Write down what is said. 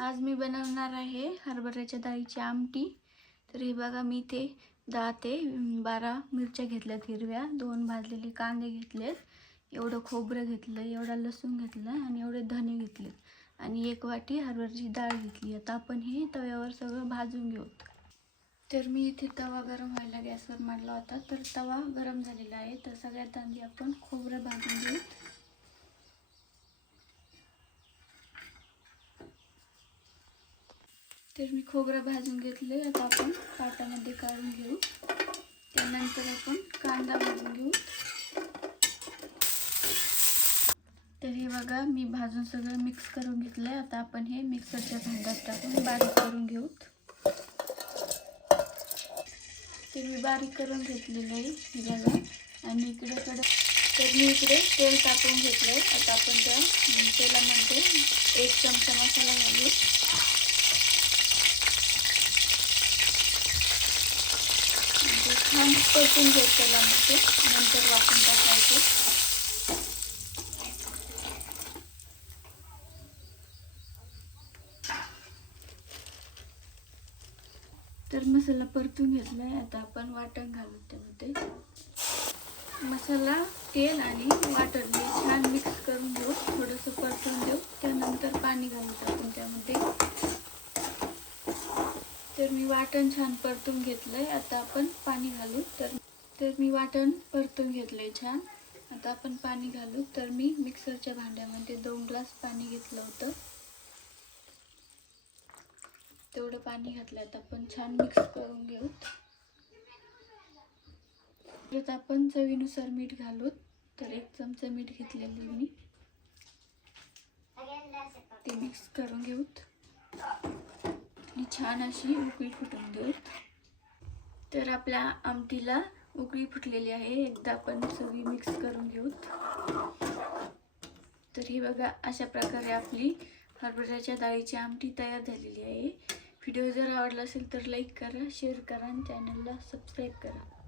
आज मी बनवणार आहे हरभऱ्याच्या डाळीची आमटी। तर हे बघा, मी इथे 10 ते 12 मिरच्या घेतल्यात हिरव्या, 2 भाजलेले कांदे घेतलेत, एवढं खोबरं घेतलं, एवढा लसूण घेतला आणि एवढे धने घेतलेत आणि 1 वाटी हरभऱ्याची डाळ घेतली। आता आपण हे तव्यावर सगळं भाजून घेऊ। तर मी इथे तवा गरम व्हायला गॅसवर मांडला होता। तर तवा गरम झालेला आहे। तर सगळ्यात आधी आपण खोबरं भाजून घेऊ। तर मी खोबरं भाजून घेतले। आता आपण पाटामध्ये काढून घेऊ। त्यानंतर आपण कांदा भाजून घेऊ। तर हे बघा, मी भाजून सगळं मिक्स करून घेतलंय। आता आपण हे मिक्सरच्या भांड्यात टाकून बारीक करून घेऊ। तर मी बारीक करून घेतलेलं आहे हे बघा। आणि इकडे मी इकडे तेल टाकून घेतलंय। आता आपण त्या तेलामध्ये 1 चमचा मसाला घालू। छान परतून घेऊ तेलामध्ये, नंतर वाटून टाकायचं। तर मसाला परतून घेतलाय। आता आपण वाटण घालू त्यामध्ये। मसाला, तेल आणि वाटण हे छान मिक्स करून घेऊ, थोडंसं परतून देऊ। त्यानंतर पाणी घालू आपण त्यामध्ये। तर मी वाटण छान परतून घेतलंय। आता आपण पाणी घालू। तर मी वाटण परतून घेतलंय छान। आता आपण पाणी घालू। तर मी मिक्सरच्या भांड्यामध्ये 2 ग्लास पाणी घेतलं होतं, तेवढं पाणी घातलं। आता आपण छान मिक्स करून घेऊ। परत आपण चवीनुसार मीठ घालू। तर 1 चमचा मीठ घेतलेले मी, ते मिक्स करून घेऊ आणि छान अशी उकळी फुटून देऊ। तर आपल्या आमटीला उकळी फुटलेली आहे। एकदा आपण सगळी मिक्स करून घेऊ। तर हे बघा, अशा प्रकारे आपली हरभऱ्याच्या डाळीची आमटी तयार झालेली आहे। व्हिडिओ जर आवडला असेल तर लाईक करा, शेअर करा आणि चॅनलला सबस्क्राईब करा।